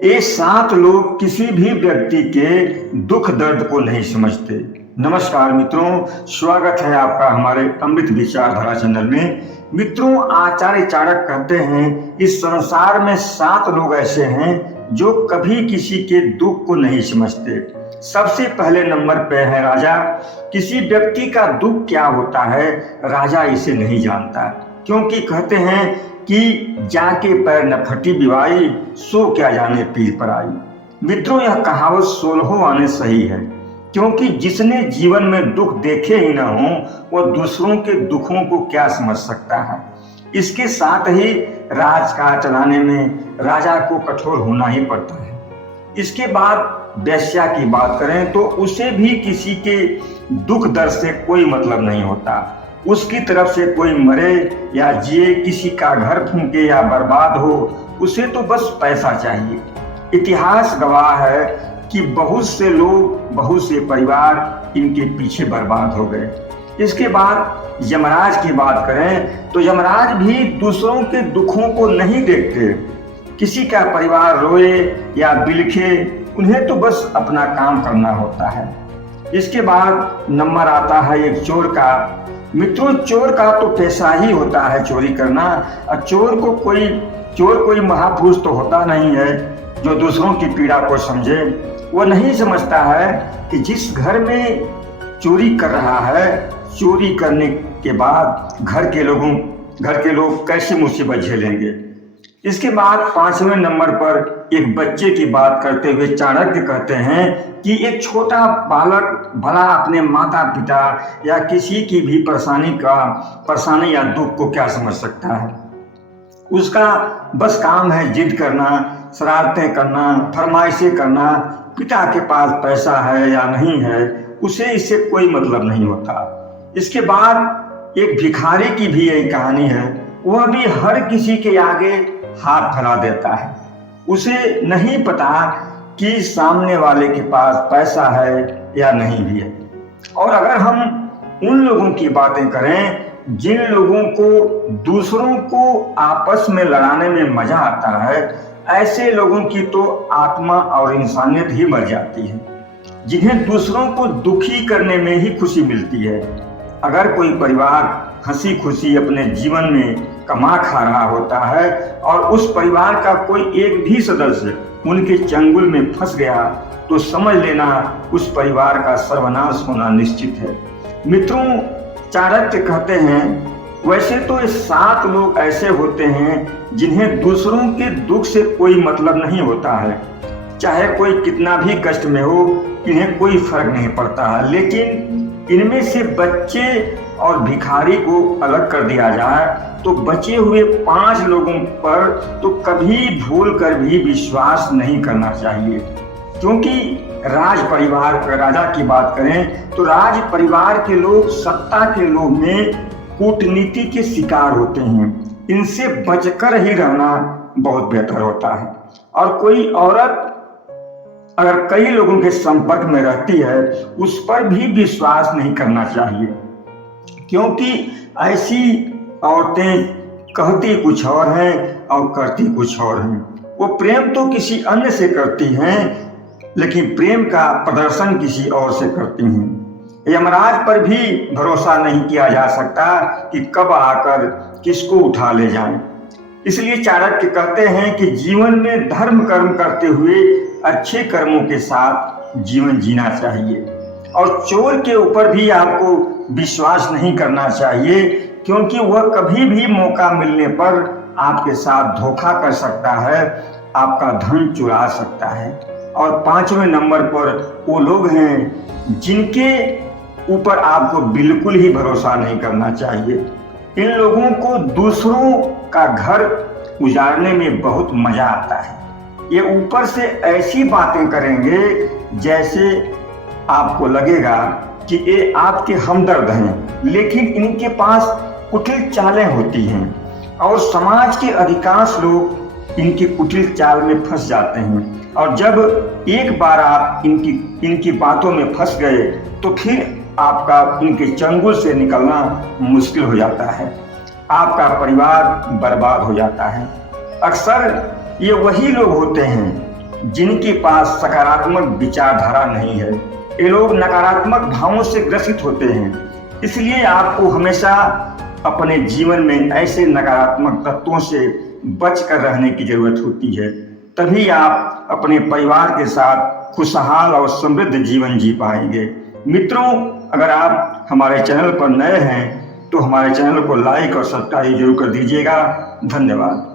ये 7 लोग किसी भी व्यक्ति के दुख दर्द को नहीं समझते। नमस्कार मित्रों, स्वागत है आपका हमारे अमृत विचारधारा चैनल में। मित्रों, आचार्य चाणक्य कहते हैं इस संसार में 7 लोग ऐसे हैं जो कभी किसी के दुख को नहीं समझते। सबसे पहले नंबर पे है राजा। किसी व्यक्ति का दुख क्या होता है राजा इसे नहीं जानता, क्योंकि कहते हैं कि जाके पैर न फटी बिवाई, सो क्या जाने पीर पर आई। मित्रों, यह कहावत 16 आने सही है, क्योंकि जिसने जीवन में दुख देखे ही न हो वह दूसरों के दुखों को क्या समझ सकता है। इसके साथ ही राजकाज चलाने में राजा को कठोर होना ही पड़ता है। इसके बाद वेश्या की बात करें तो उसे भी किसी के दुख दर्द से कोई मतलब नहीं होता। उसकी तरफ से कोई मरे या जिए, किसी का घर फूंके या बर्बाद हो, उसे तो बस पैसा चाहिए। इतिहास गवाह है कि बहुत से लोग, बहुत से परिवार इनके पीछे बर्बाद हो गए। इसके बाद यमराज की बात करें तो यमराज भी दूसरों के दुखों को नहीं देखते। किसी का परिवार रोए या बिलखे, उन्हें तो बस अपना काम करना होता है। इसके बाद नंबर आता है एक चोर का। मित्रों, चोर का तो पेशा ही होता है चोरी करना। और चोर कोई महापुरुष तो होता नहीं है जो दूसरों की पीड़ा को समझे। वो नहीं समझता है कि जिस घर में चोरी कर रहा है, चोरी करने के बाद घर के लोग कैसी मुसीबत झेलेंगे। इसके बाद 5वें नंबर पर एक बच्चे की बात करते हुए चाणक्य कहते हैं कि एक छोटा बालक भला अपने माता पिता या किसी की भी परेशानी या दुख को क्या समझ सकता है। उसका बस काम है जिद करना, शरारतें करना, फरमाइशें करना। पिता के पास पैसा है या नहीं है, उसे इससे कोई मतलब नहीं होता। इसके बाद एक भिखारी की भी यही कहानी है। वह भी हर किसी के आगे हाथ फैला देता है। उसे नहीं पता कि सामने वाले के पास पैसा है या नहीं भी है। और अगर हम उन लोगों की बातें करें जिन लोगों को दूसरों को आपस में लड़ाने में मजा आता है, ऐसे लोगों की तो आत्मा और इंसानियत ही मर जाती है, जिन्हें दूसरों को दुखी करने में ही खुशी मिलती है। अगर कोई परिवार हंसी खुशी अपने जीवन में कमा खा रहा होता है और उस परिवार का कोई एक भी सदस्य उनके चंगुल में फंस गया, तो समझ लेना उस परिवार का सर्वनाश होना निश्चित है। मित्रों, चाणक्य कहते हैं वैसे तो ये 7 लोग ऐसे होते हैं जिन्हें दूसरों के दुख से कोई मतलब नहीं होता है। चाहे कोई कितना भी कष्ट में हो, इन्हें कोई फर्क नहीं पड़ता है। लेकिन इनमें से बच्चे और भिखारी को अलग कर दिया जाए तो बचे हुए 5 लोगों पर तो कभी भूल कर भी विश्वास नहीं करना चाहिए। क्योंकि राजा की बात करें तो राज परिवार के लोग सत्ता के लोभ में कूटनीति के शिकार होते हैं। इनसे बचकर ही रहना बहुत बेहतर होता है। और कोई औरत अगर कई लोगों के संपर्क में रहती है, उस पर भी विश्वास नहीं करना चाहिए, क्योंकि ऐसी औरतें कहती कुछ और हैं और करती कुछ और हैं। वो प्रेम तो किसी अन्य से करती हैं, लेकिन प्रेम का प्रदर्शन किसी और से करती हैं। यमराज पर भी भरोसा नहीं किया जा सकता कि कब आकर किसको उठा ले जाएं। इसलिए चाणक्य कहते हैं कि जीवन में धर्म कर्म करते हुए अच्छे कर्मों के साथ जीवन जीना चाहिए। और चोर के ऊपर भी आपको विश्वास नहीं करना चाहिए, क्योंकि वह कभी भी मौका मिलने पर आपके साथ धोखा कर सकता है, आपका धन चुरा सकता है। और 5वें नंबर पर वो लोग हैं जिनके ऊपर आपको बिल्कुल ही भरोसा नहीं करना चाहिए। इन लोगों को दूसरों का घर उजाड़ने में बहुत मजा आता है। ये ऊपर से ऐसी बातें करेंगे जैसे आपको लगेगा कि ये आपके हमदर्द हैं, लेकिन इनके पास कुटिल चालें होती हैं और समाज के अधिकांश लोग इनकी कुटिल चाल में फंस जाते हैं। और जब एक बार आप इनकी बातों में फंस गए तो फिर आपका इनके चंगुल से निकलना मुश्किल हो जाता है, आपका परिवार बर्बाद हो जाता है। अक्सर ये वही लोग होते हैं जिनके पास सकारात्मक विचारधारा नहीं है। ये लोग नकारात्मक भावों से ग्रसित होते हैं। इसलिए आपको हमेशा अपने जीवन में ऐसे नकारात्मक तत्वों से बचकर रहने की जरूरत होती है। तभी आप अपने परिवार के साथ खुशहाल और समृद्ध जीवन जी पाएंगे। मित्रों, अगर आप हमारे चैनल पर नए हैं तो हमारे चैनल को लाइक और सब्सक्राइब जरूर कर दीजिएगा। धन्यवाद।